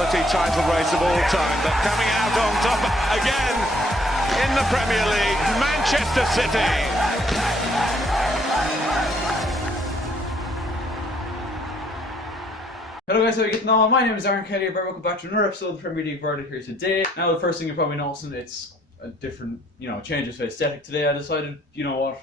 quality title race of all time, but coming out on top again in the Premier League, Manchester City. Hello guys, how are you getting on? My name is Aaron Kelly, and welcome back to another episode of the Premier League Verdict here today. Now the first thing you're probably noticing, it's a different, changes of aesthetic today. I decided, you know what,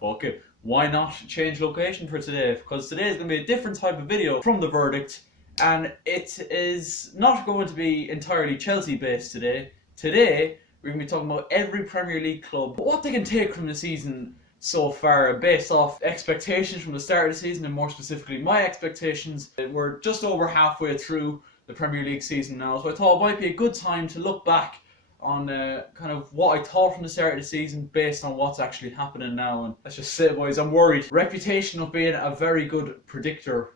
fuck it, why not change location for today? Because today is going to be a different type of video from the Verdict, and it is not going to be entirely Chelsea based today. Today, we're going to be talking about every Premier League club, what they can take from the season so far, based off expectations from the start of the season, and more specifically my expectations. We're just over halfway through the Premier League season now, so I thought it might be a good time to look back on kind of what I thought from the start of the season based on what's actually happening now. And let's just say, boys, I'm worried. Reputation of being a very good predictor.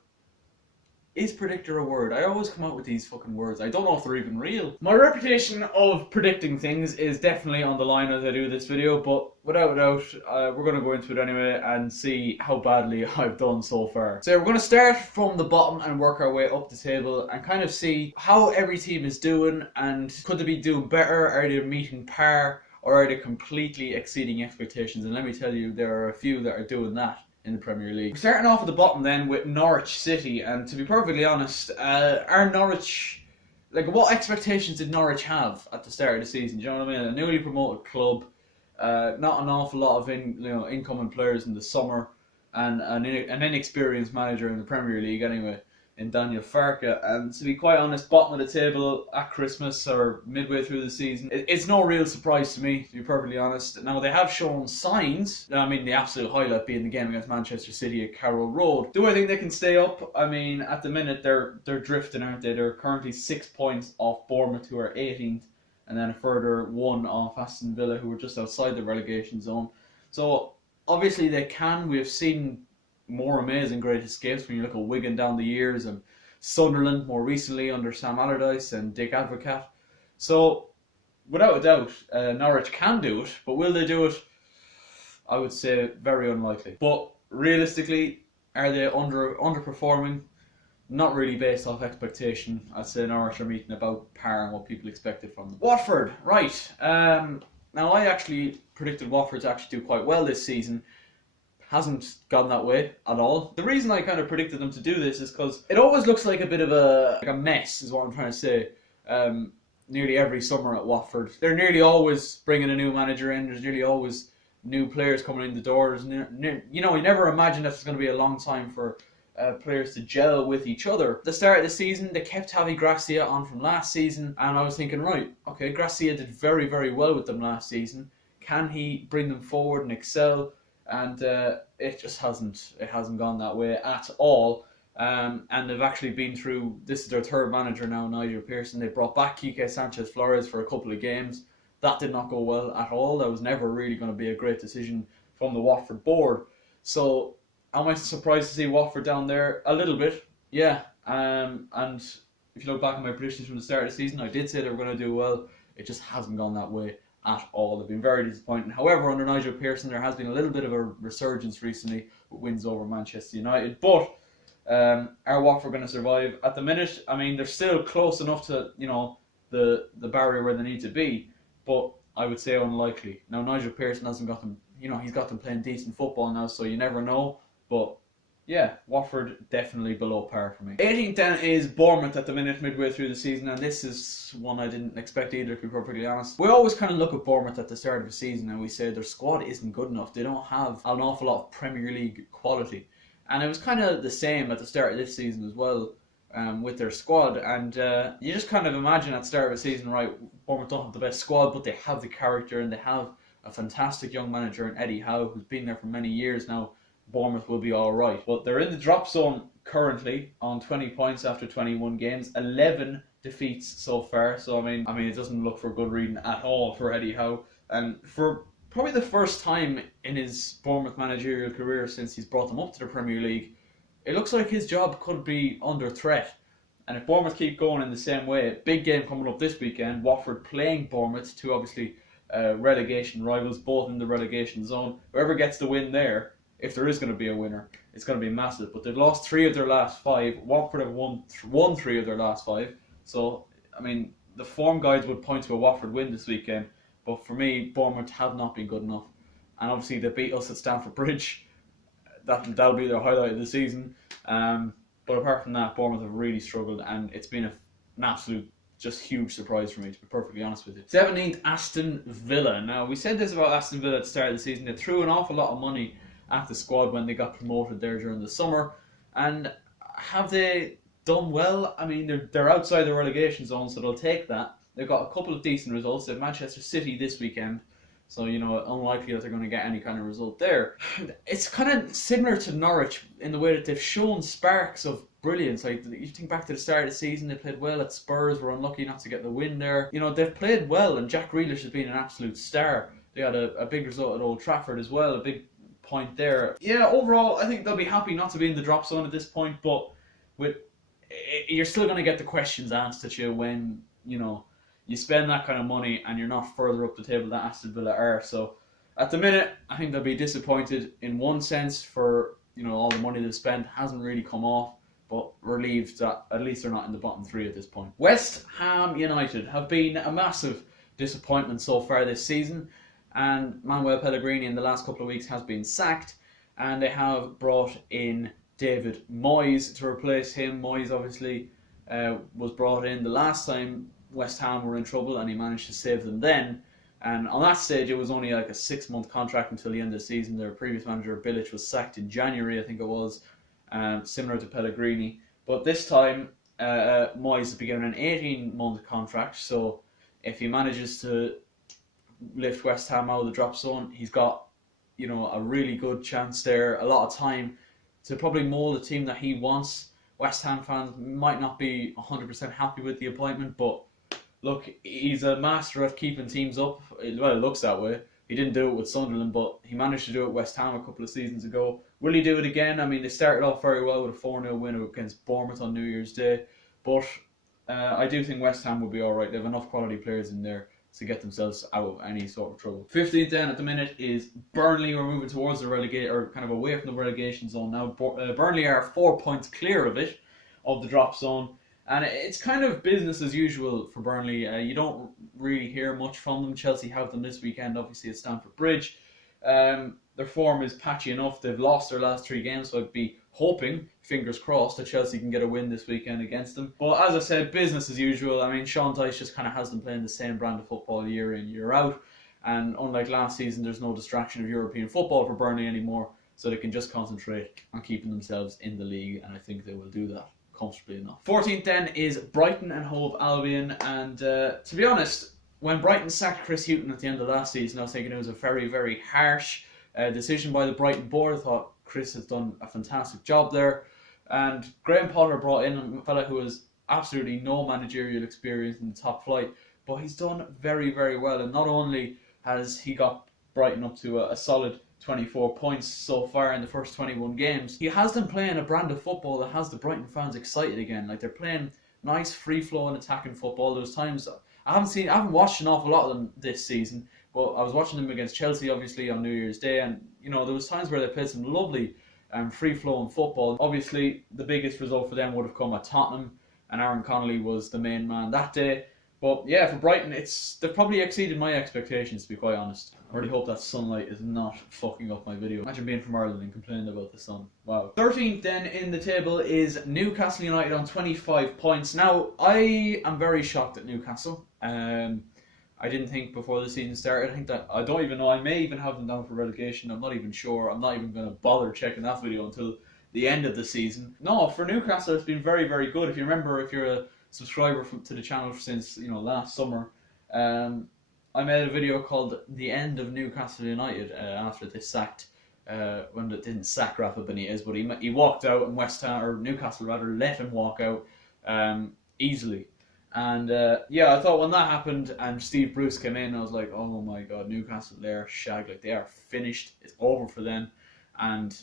Is predictor a word? I always come out with these fucking words. I don't know if they're even real. My reputation of predicting things is definitely on the line as I do this video, but without a doubt, we're going to go into it anyway and see how badly I've done so far. So we're going to start from the bottom and work our way up the table and kind of see how every team is doing, and could they be doing better, are they meeting par, or are they completely exceeding expectations? And let me tell you, there are a few that are doing that in the Premier League. We're starting off at the bottom then with Norwich City, and to be perfectly honest, are Norwich, like, what expectations did Norwich have at the start of the season? Do you know what I mean? A newly promoted club, not an awful lot of incoming players in the summer, and an inexperienced manager in the Premier League anyway, in Daniel Farke. And to be quite honest, bottom of the table at Christmas or midway through the season, it's no real surprise to me, to be perfectly honest. Now, they have shown signs. I mean, the absolute highlight being the game against Manchester City at Carrow Road. Do I think they can stay up? I mean, at the minute they're drifting, aren't they? They're currently 6 points off Bournemouth, who are 18th, and then a further 1 off Aston Villa, who are just outside the relegation zone. So obviously they can. We've seen more amazing great escapes when you look at Wigan down the years, and Sunderland more recently under Sam Allardyce and Dick Advocaat. So without a doubt, Norwich can do it, but will they do it? I would say very unlikely. But realistically, are they underperforming? Not really based off expectation. I'd say Norwich are meeting about par and what people expected from them. Watford, right. Now I actually predicted Watford to actually do quite well this season. Hasn't gone that way at all. The reason I kind of predicted them to do this is because it always looks like a bit of a mess, is what I'm trying to say. Nearly every summer at Watford, they're nearly always bringing a new manager in. There's nearly always new players coming in the door. You never imagine that it's going to be a long time for players to gel with each other. At the start of the season, they kept Javi Gracia on from last season, and I was thinking, right, okay, Gracia did very, very well with them last season. Can he bring them forward and excel? And it just hasn't gone that way at all. And they've actually been through, this is their third manager now, Nigel Pearson. They brought back Quique Sanchez-Flores for a couple of games. That did not go well at all. That was never really going to be a great decision from the Watford board. So am I surprised to see Watford down there? A little bit, yeah. And if you look back at my predictions from the start of the season, I did say they were going to do well. It just hasn't gone that way at all. They've been very disappointing. However, under Nigel Pearson, there has been a little bit of a resurgence recently with wins over Manchester United. But are Watford going to survive? At the minute, I mean, they're still close enough to the barrier where they need to be, but I would say unlikely. Now, Nigel Pearson hasn't got them. He's got them playing decent football now, so you never know. But yeah, Watford definitely below par for me. 18th then is Bournemouth at the minute, midway through the season, and this is one I didn't expect either, to be perfectly honest. We always kind of look at Bournemouth at the start of the season and we say their squad isn't good enough. They don't have an awful lot of Premier League quality. And it was kind of the same at the start of this season as well, with their squad. And you just kind of imagine at the start of the season, right, Bournemouth don't have the best squad, but they have the character and they have a fantastic young manager in Eddie Howe, who's been there for many years now. Bournemouth will be alright. But they're in the drop zone currently on 20 points after 21 games, 11 defeats so far. So I mean it doesn't look for good reading at all for Eddie Howe. And for probably the first time in his Bournemouth managerial career since he's brought them up to the Premier League, it looks like his job could be under threat. And if Bournemouth keep going in the same way, big game coming up this weekend, Watford playing Bournemouth, two obviously relegation rivals, both in the relegation zone. Whoever gets the win there if there is going to be a winner, it's going to be massive. But they've lost 3 of their last 5. Watford have won 3 of their last 5. So, I mean, the form guides would point to a Watford win this weekend. But for me, Bournemouth have not been good enough. And obviously, they beat us at Stamford Bridge. That'll be their highlight of the season. But apart from that, Bournemouth have really struggled. And it's been an absolute, just huge surprise for me, to be perfectly honest with you. 17th, Aston Villa. Now, we said this about Aston Villa at the start of the season. They threw an awful lot of money at the squad when they got promoted there during the summer. And have they done well? I mean, they're outside the relegation zone, so they'll take that. They've got a couple of decent results. They have Manchester City this weekend. So, you know, unlikely that they're going to get any kind of result there. It's kind of similar to Norwich in the way that they've shown sparks of brilliance. Like, you think back to the start of the season, they played well at Spurs, were unlucky not to get the win there. You know, they've played well, and Jack Grealish has been an absolute star. They had a big result at Old Trafford as well, a big point there. Yeah, overall, I think they'll be happy not to be in the drop zone at this point, but you're still going to get the questions asked at you when, you know, you spend that kind of money and you're not further up the table than Aston Villa are. So at the minute, I think they'll be disappointed in one sense for, you know, all the money they've spent hasn't really come off, but relieved that at least they're not in the bottom 3 at this point. West Ham United have been a massive disappointment so far this season, and Manuel Pellegrini in the last couple of weeks has been sacked, and they have brought in David Moyes to replace him. Moyes obviously was brought in the last time West Ham were in trouble, and he managed to save them then. And on that stage, it was only like a 6-month contract until the end of the season. Their previous manager, Bilic, was sacked in January, I think it was, similar to Pellegrini. But this time, Moyes has been given an 18-month contract. So if he manages to lift West Ham out of the drop zone, he's got, you know, a really good chance there, a lot of time to probably mould the team that he wants. West Ham fans might not be 100% happy with the appointment, but look, he's a master at keeping teams up. Well, it looks that way. He didn't do it with Sunderland, but he managed to do it at West Ham a couple of seasons ago. Will he do it again? I mean, they started off very well with a 4-0 win against Bournemouth on New Year's Day, but I do think West Ham will be alright. They have enough quality players in there to get themselves out of any sort of trouble. 15th then at the minute is Burnley. We're moving towards the relegation, or kind of away from the relegation zone now. Burnley are 4 points clear of it, of the drop zone, and it's kind of business as usual for Burnley. You don't really hear much from them. Chelsea have them this weekend, obviously at Stamford Bridge. Their form is patchy enough. They've lost their last 3 games, so I'd be hoping, fingers crossed, that Chelsea can get a win this weekend against them. But as I said, business as usual. I mean, Sean Dyche just kind of has them playing the same brand of football year in, year out. And unlike last season, there's no distraction of European football for Burnley anymore, so they can just concentrate on keeping themselves in the league, and I think they will do that comfortably enough. 14th then is Brighton and Hove Albion, and to be honest, when Brighton sacked Chris Hughton at the end of last season, I was thinking it was a very, very harsh decision by the Brighton board. I thought Chris has done a fantastic job there, and Graham Potter brought in a fella who has absolutely no managerial experience in the top flight, but he's done very, very well, and not only has he got Brighton up to a solid 24 points so far in the first 21 games, he has them playing a brand of football that has the Brighton fans excited again. Like, they're playing nice, free-flowing, attacking football. There's times I haven't watched an awful lot of them this season, but I was watching them against Chelsea, obviously, on New Year's Day, and you know, there was times where they played some lovely free-flowing football. Obviously, the biggest result for them would have come at Tottenham, and Aaron Connolly was the main man that day. But yeah, for Brighton, they've probably exceeded my expectations, to be quite honest. I really hope that sunlight is not fucking up my video. Imagine being from Ireland and complaining about the sun. Wow. 13th then in the table is Newcastle United on 25 points. Now, I am very shocked at Newcastle. I didn't think before the season started. I don't even know. I may even have them down for relegation. I'm not even sure. I'm not even going to bother checking that video until the end of the season. No, for Newcastle, it's been very, very good. If you remember, if you're a subscriber to the channel since last summer, I made a video called "The End of Newcastle United" after they sacked, when they didn't sack Rafa Benitez, but he walked out, and West Ham, or Newcastle rather, let him walk out easily. And yeah, I thought when that happened and Steve Bruce came in, I was like, oh my god, Newcastle, they're shagged. Like, they are finished. It's over for them, and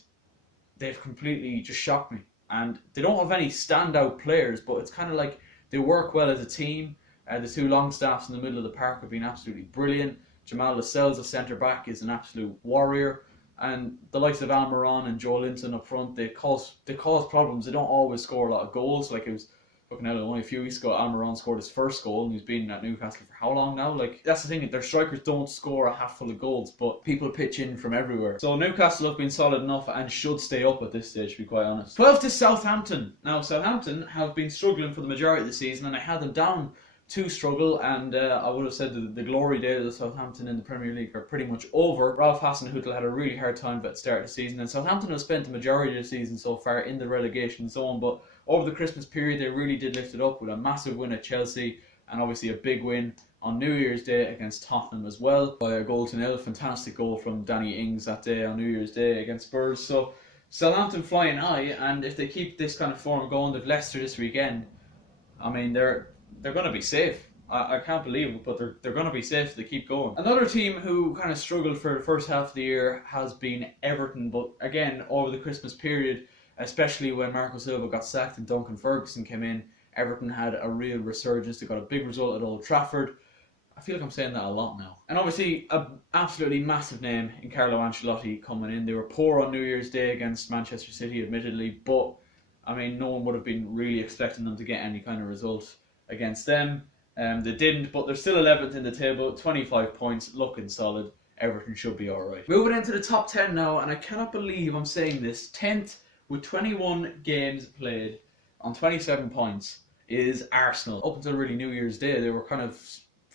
they've completely just shocked me. And they don't have any standout players, but it's kind of like they work well as a team. The 2 Longstaffs in the middle of the park have been absolutely brilliant. Jamal Lascelles, the centre back, is an absolute warrior. And the likes of Almiron and Joe Linton up front, they cause problems. They don't always score a lot of goals. Like, it was looking at it only a few weeks ago, Almiron scored his first goal, and he's been at Newcastle for how long now? Like, that's the thing, their strikers don't score a hatful of goals, but people pitch in from everywhere. So Newcastle have been solid enough and should stay up at this stage, to be quite honest. 12 to Southampton. Now, Southampton have been struggling for the majority of the season, and I had them down to struggle, and I would have said the glory days of Southampton in the Premier League are pretty much over. Ralph Hasenhüttl had a really hard time at the start of the season, and Southampton have spent the majority of the season so far in the relegation zone, but over the Christmas period they really did lift it up with a massive win at Chelsea, and obviously a big win on New Year's Day against Tottenham as well, by a 1-0. Fantastic goal from Danny Ings that day on New Year's Day against Spurs. So Southampton flying high, and if they keep this kind of form going, they've Leicester this weekend. I mean, they're going to be safe. I can't believe it, but they're going to be safe if they keep going. Another team who kind of struggled for the first half of the year has been Everton, but again, over the Christmas period, especially when Marco Silva got sacked and Duncan Ferguson came in, Everton had a real resurgence. They got a big result at Old Trafford. I feel like I'm saying that a lot now. And obviously, an absolutely massive name in Carlo Ancelotti coming in. They were poor on New Year's Day against Manchester City, admittedly, but I mean, no one would have been really expecting them to get any kind of result against them. They didn't, but they're still 11th in the table, 25 points, looking solid. Everton should be alright. Moving into the top 10 now, and I cannot believe I'm saying this, 10th with 21 games played on 27 points is Arsenal. Up until really New Year's Day, they were kind of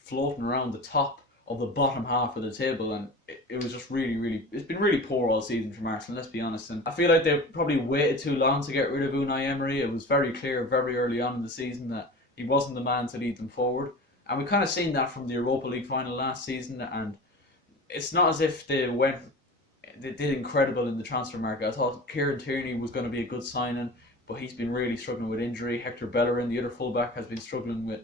floating around the top of the bottom half of the table, and it was just it's been really poor all season from Arsenal, let's be honest. And I feel like they probably waited too long to get rid of Unai Emery. It was very clear very early on in the season that he wasn't the man to lead them forward, and we kind of seen that from the Europa League final last season. And it's not as if they did incredible in the transfer market. I thought Kieran Tierney was going to be a good signing, but he's been really struggling with injury. Hector Bellerin, the other fullback, has been struggling with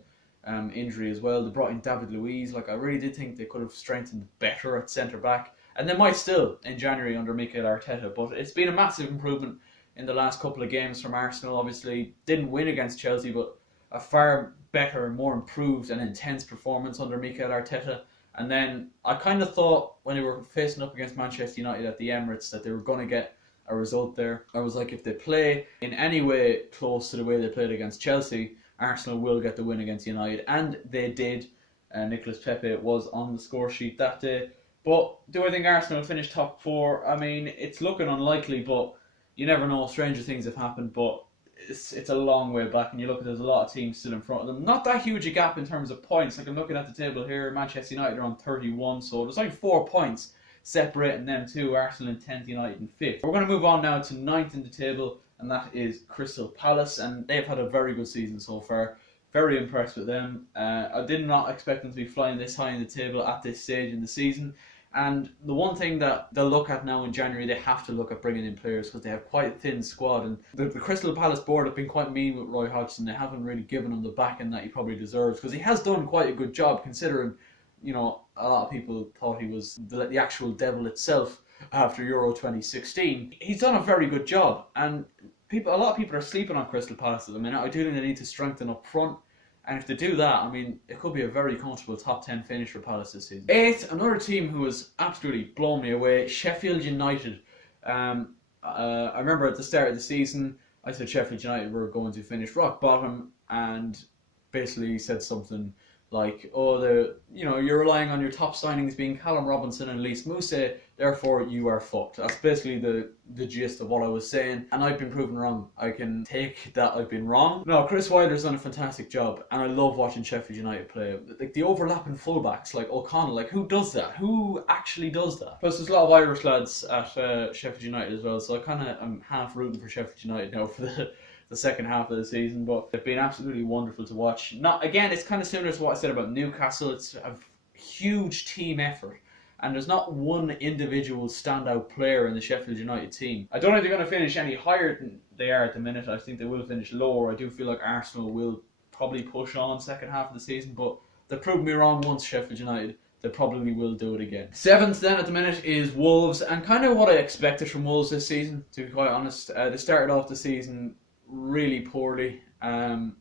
injury as well. They brought in David Luiz. Like, I really did think they could have strengthened better at centre back, and they might still in January under Mikel Arteta. But it's been a massive improvement in the last couple of games from Arsenal. Obviously, didn't win against Chelsea, but a far better, more improved and intense performance under Mikel Arteta. And then I kind of thought when they were facing up against Manchester United at the Emirates that they were going to get a result there. I was like, if they play in any way close to the way they played against Chelsea, Arsenal will get the win against United. And they did. Nicolas Pepe was on the score sheet that day. But do I think Arsenal will finish top 4? I mean, it's looking unlikely, but you never know. Stranger things have happened, but it's a long way back, and you look at, there's a lot of teams still in front of them. Not that huge a gap in terms of points. Like, I'm looking at the table here, Manchester United are on 31, so there's like 4 points separating them two, Arsenal in 10th, United in 5th. We're going to move on now to 9th in the table, and that is Crystal Palace, and they've had a very good season so far. Very impressed with them. I did not expect them to be flying this high in the table at this stage in the season. And the one thing that they'll look at now in January, they have to look at bringing in players, because they have quite a thin squad. And the Crystal Palace board have been quite mean with Roy Hodgson. They haven't really given him the backing that he probably deserves, because he has done quite a good job, considering, you know, a lot of people thought he was the actual devil itself after Euro 2016. He's done a very good job, and a lot of people are sleeping on Crystal Palace at the minute. I do think they need to strengthen up front. And if they do that, I mean, it could be a very comfortable top 10 finish for Palace this season. 8th, another team who has absolutely blown me away, Sheffield United. I remember at the start of the season, I said Sheffield United were going to finish rock bottom, and basically said something like, oh, you're relying on your top signings being Callum Robinson and Lys Mousset, therefore you are fucked. That's basically the gist of what I was saying, and I've been proven wrong. I can take that I've been wrong. No, Chris Wilder's done a fantastic job, and I love watching Sheffield United play. Like, the overlapping fullbacks, like O'Connell, like, who does that? Who actually does that? Plus, there's a lot of Irish lads at Sheffield United as well, so I kind of am half rooting for Sheffield United now for the second half of the season, but they've been absolutely wonderful to watch. Again, it's kind of similar to what I said about Newcastle. It's a huge team effort, and there's not one individual standout player in the Sheffield United team. I don't think they're going to finish any higher than they are at the minute. I think they will finish lower. I do feel like Arsenal will probably push on second half of the season, but they proved me wrong once, Sheffield United. They probably will do it again. 7th then at the minute is Wolves, and kind of what I expected from Wolves this season, to be quite honest. They started off the season really poorly, and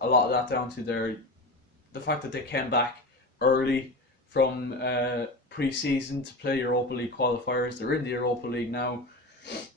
a lot of that down to the fact that they came back early from pre-season to play Europa League qualifiers. They're in the Europa League now,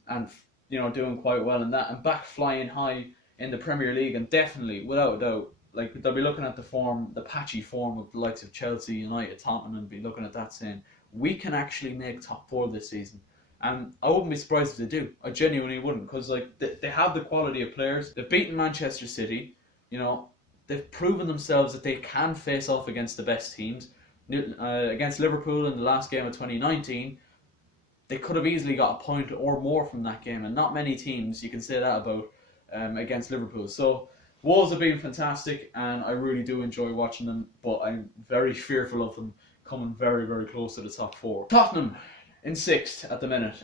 and doing quite well in that, and back flying high in the Premier League, and definitely, without a doubt, like they'll be looking at the patchy form of the likes of Chelsea, United, Tottenham, and be looking at that saying, we can actually make top 4 this season. And I wouldn't be surprised if they do. I genuinely wouldn't, because like they have the quality of players. They've beaten Manchester City. They've proven themselves that they can face off against the best teams. Against Liverpool in the last game of 2019, they could have easily got a point or more from that game, and not many teams you can say that about against Liverpool. So Wolves have been fantastic, and I really do enjoy watching them, but I'm very fearful of them coming very, very close to the top 4. Tottenham in 6th at the minute.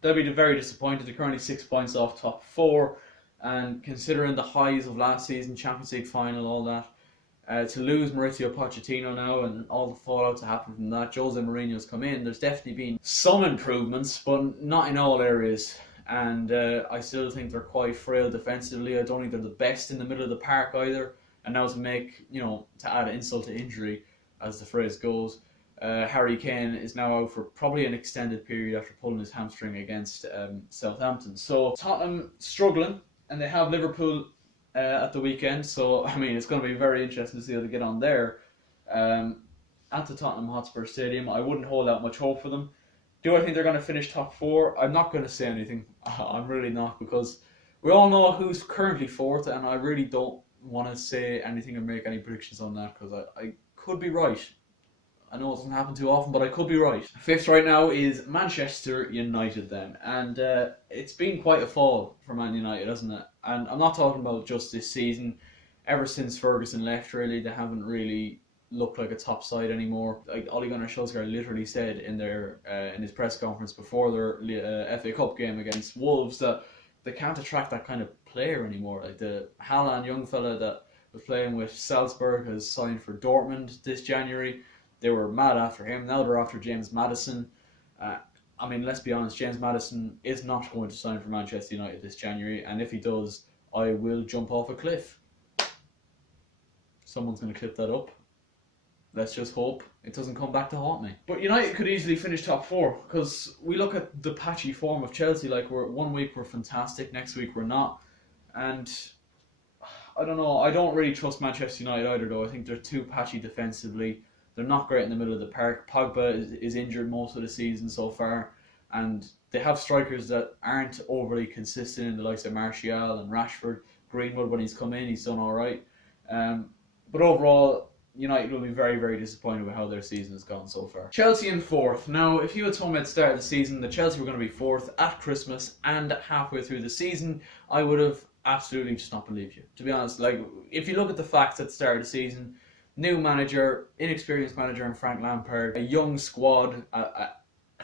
They'll be very disappointed. They're currently 6 points off top 4, and considering the highs of last season, Champions League final, all that, to lose Mauricio Pochettino now and all the fallout to happen from that, Jose Mourinho's come in, there's definitely been some improvements, but not in all areas. And I still think they're quite frail defensively. I don't think they're the best in the middle of the park either. And now to add insult to injury, as the phrase goes, Harry Kane is now out for probably an extended period after pulling his hamstring against Southampton. So Tottenham struggling, and they have Liverpool at the weekend. So I mean, it's going to be very interesting to see how they get on there at the Tottenham Hotspur Stadium. I wouldn't hold out much hope for them. Do I think they're going to finish top 4? I'm not going to say anything. I'm really not, because we all know who's currently 4th, and I really don't want to say anything or make any predictions on that, because I could be right. I know it doesn't happen too often, but I could be right. 5th right now is Manchester United then, and it's been quite a fall for Man United, hasn't it? And I'm not talking about just this season. Ever since Ferguson left, really, they haven't really looked like a top side anymore. Like Ole Gunnar Solskjaer literally said in his press conference before their FA Cup game against Wolves that they can't attract that kind of player anymore. Like the Haaland young fella that was playing with Salzburg has signed for Dortmund this January. They were mad after him. Now they're after James Maddison. I mean, let's be honest, James Maddison is not going to sign for Manchester United this January, and if he does, I will jump off a cliff. Someone's going to clip that up. Let's just hope it doesn't come back to haunt me. But United could easily finish top 4, because we look at the patchy form of Chelsea. Like, one week we're fantastic, next week we're not. And I don't know, I don't really trust Manchester United either, though. I think they're too patchy defensively. They're not great in the middle of the park. Pogba is injured most of the season so far, and they have strikers that aren't overly consistent in the likes of Martial and Rashford. Greenwood, when he's come in, he's done alright. But overall, United will be very, very disappointed with how their season has gone so far. Chelsea in 4th. Now, if you had told me at the start of the season that Chelsea were going to be 4th at Christmas and halfway through the season, I would have absolutely just not believed you. To be honest, like, if you look at the facts at the start of the season, new manager, inexperienced manager in Frank Lampard, a young squad, a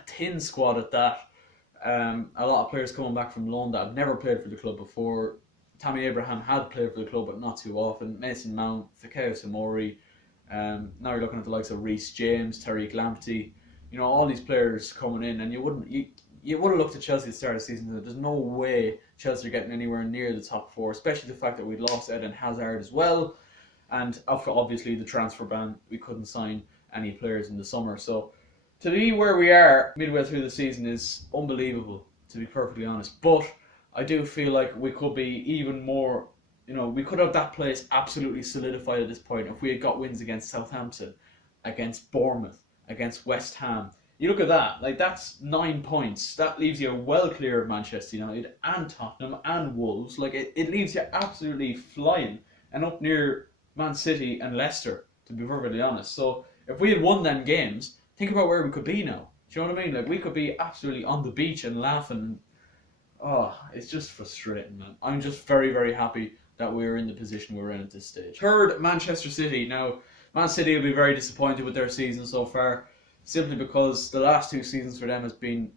thin squad at that, a lot of players coming back from loan that have never played for the club before. Tammy Abraham had played for the club, but not too often. Mason Mount, Fikayo Tomori. Now you're looking at the likes of Reece James, Tariq Lamptey, all these players coming in, and you would have looked at Chelsea at the start of the season and said, there's no way Chelsea are getting anywhere near the top 4, especially the fact that we'd lost Eden Hazard as well, and obviously the transfer ban, we couldn't sign any players in the summer. So to be where we are midway through the season is unbelievable, to be perfectly honest. But I do feel like we could be even more. We could have that place absolutely solidified at this point if we had got wins against Southampton, against Bournemouth, against West Ham. You look at that, like, that's 9 points. That leaves you well clear of Manchester United and Tottenham and Wolves. Like, it leaves you absolutely flying and up near Man City and Leicester, to be perfectly honest. So if we had won them games, think about where we could be now. Do you know what I mean? Like, we could be absolutely on the beach and laughing. Oh, it's just frustrating, man. I'm just very, very happy that we're in the position we're in at this stage. 3rd, Manchester City. Now, Man City will be very disappointed with their season so far, simply because the last 2 seasons for them has been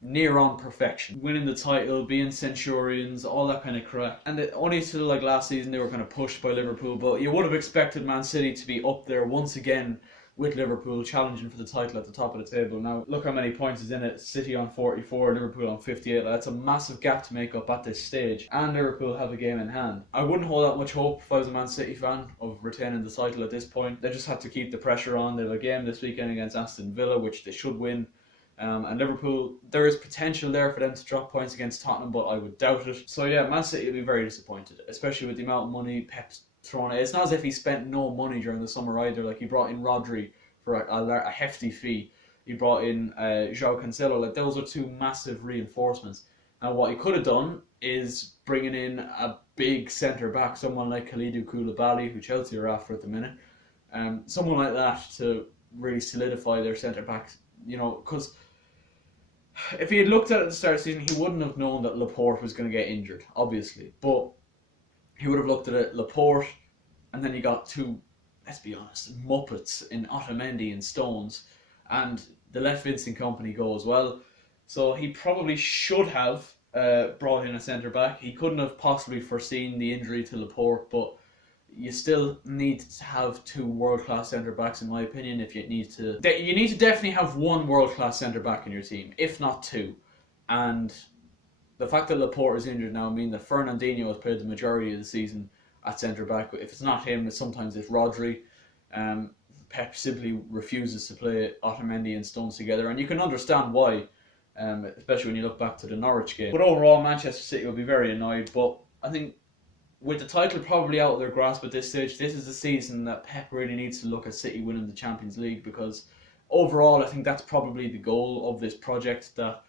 near on perfection. Winning the title, being Centurions, all that kind of crap. And only till last season they were kind of pushed by Liverpool, but you would have expected Man City to be up there once again, with Liverpool challenging for the title at the top of the table. Now, look how many points is in it. City on 44, Liverpool on 58. That's a massive gap to make up at this stage. And Liverpool have a game in hand. I wouldn't hold that much hope if I was a Man City fan of retaining the title at this point. They just have to keep the pressure on. They have a game this weekend against Aston Villa, which they should win. And Liverpool, there is potential there for them to drop points against Tottenham, but I would doubt it. So yeah, Man City will be very disappointed, especially with the amount of money Pep's thrown. It's not as if he spent no money during the summer either. Like, he brought in Rodri for a hefty fee. He brought in João Cancelo. Like, those are two massive reinforcements. Now, what he could have done is bringing in a big centre back, someone like Kalidou Koulibaly, who Chelsea are after at the minute. Someone like that to really solidify their centre backs. You know, because if he had looked at it at the start of the season, he wouldn't have known that Laporte was going to get injured, obviously. But he would have looked at it, Laporte, and then you got two, let's be honest, muppets in Otamendi and Stones, and they let Vincent Kompany go as well. So he probably should have brought in a centre-back. He couldn't have possibly foreseen the injury to Laporte, but you still need to have two world-class centre-backs, in my opinion. If you need to definitely have one world-class centre-back in your team, if not two. And the fact that Laporte is injured now means that Fernandinho has played the majority of the season at centre-back. If it's not him, sometimes it's Rodri. Pep simply refuses to play Otamendi and Stones together, and you can understand why, especially when you look back to the Norwich game. But overall, Manchester City will be very annoyed, but I think with the title probably out of their grasp at this stage, this is the season that Pep really needs to look at City winning the Champions League, because overall I think that's probably the goal of this project that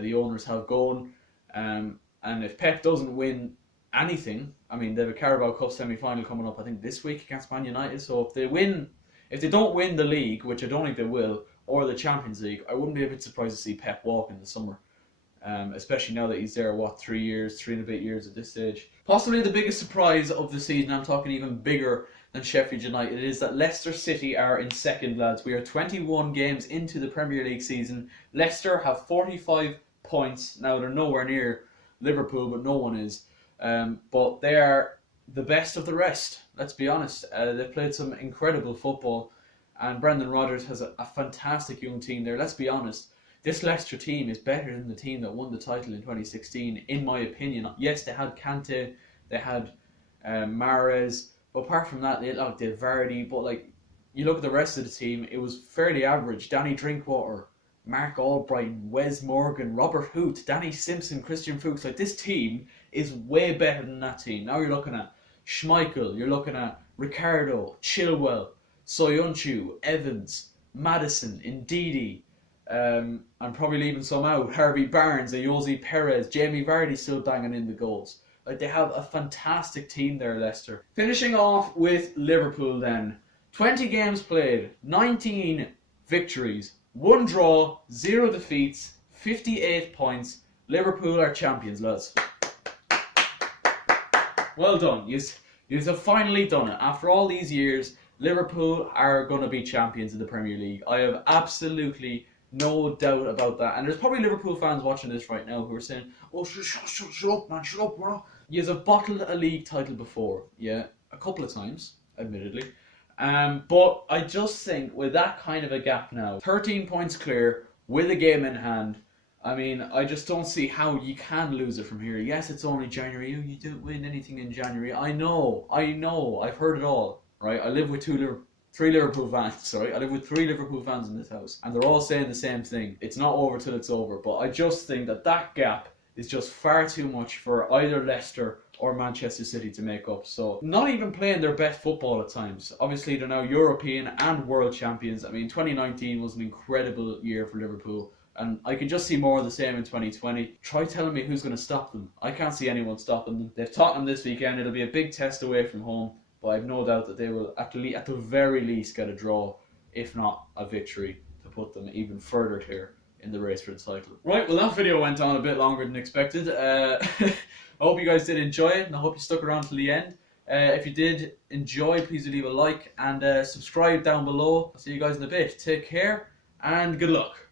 the owners have going. And if Pep doesn't win anything, I mean, they have a Carabao Cup semi-final coming up, I think, this week against Man United. So if they don't win the league, which I don't think they will, or the Champions League, I wouldn't be a bit surprised to see Pep walk in the summer. Especially now that he's there, 3 and a bit years at this stage. Possibly the biggest surprise of the season, I'm talking even bigger than Sheffield United, is that Leicester City are in second, lads. We are 21 games into the Premier League season. Leicester have 45 points. Now, they're nowhere near Liverpool, but no one is. But they are the best of the rest, let's be honest. They've played some incredible football, and Brendan Rodgers has a fantastic young team there. Let's be honest. This Leicester team is better than the team that won the title in 2016, in my opinion. Yes, they had Kante, they had Mahrez, but apart from that, they had Vardy. But like, you look at the rest of the team, it was fairly average. Danny Drinkwater, Mark Albright, Wes Morgan, Robert Hoot, Danny Simpson, Christian Fuchs. Like, this team is way better than that team. Now you're looking at Schmeichel, you're looking at Ricardo, Chilwell, Soyuncu, Evans, Maddison, Ndidi. I'm probably leaving some out. Harvey Barnes, Ayoze Perez, Jamie Vardy still banging in the goals. Like, they have a fantastic team there, Leicester. Finishing off with Liverpool then. 20 games played, 19 victories, 1 draw, 0 defeats, 58 points. Liverpool are champions, lads. Well done. You have finally done it. After all these years, Liverpool are going to be champions of the Premier League. I have absolutely no doubt about that. And there's probably Liverpool fans watching this right now who are saying, oh, shut up, man, shut up, bro. You have bottled a league title before, yeah, a couple of times, admittedly. But I just think with that kind of a gap now, 13 points clear, with a game in hand, I mean, I just don't see how you can lose it from here. Yes, it's only January. You don't win anything in January. I know, I've heard it all, right? I live with three Liverpool fans, sorry. I live with 3 Liverpool fans in this house, and they're all saying the same thing. It's not over till it's over, but I just think that gap is just far too much for either Leicester or Manchester City to make up. So, not even playing their best football at times. Obviously, they're now European and world champions. I mean, 2019 was an incredible year for Liverpool, and I can just see more of the same in 2020. Try telling me who's going to stop them. I can't see anyone stopping them. They've Tottenham this weekend. It'll be a big test away from home. But I have no doubt that they will, at the very least, get a draw, if not a victory, to put them even further clear in the race for the title. Right, well, that video went on a bit longer than expected. I hope you guys did enjoy it, and I hope you stuck around till the end. If you did enjoy, please do leave a like and subscribe down below. I'll see you guys in a bit. Take care, and good luck.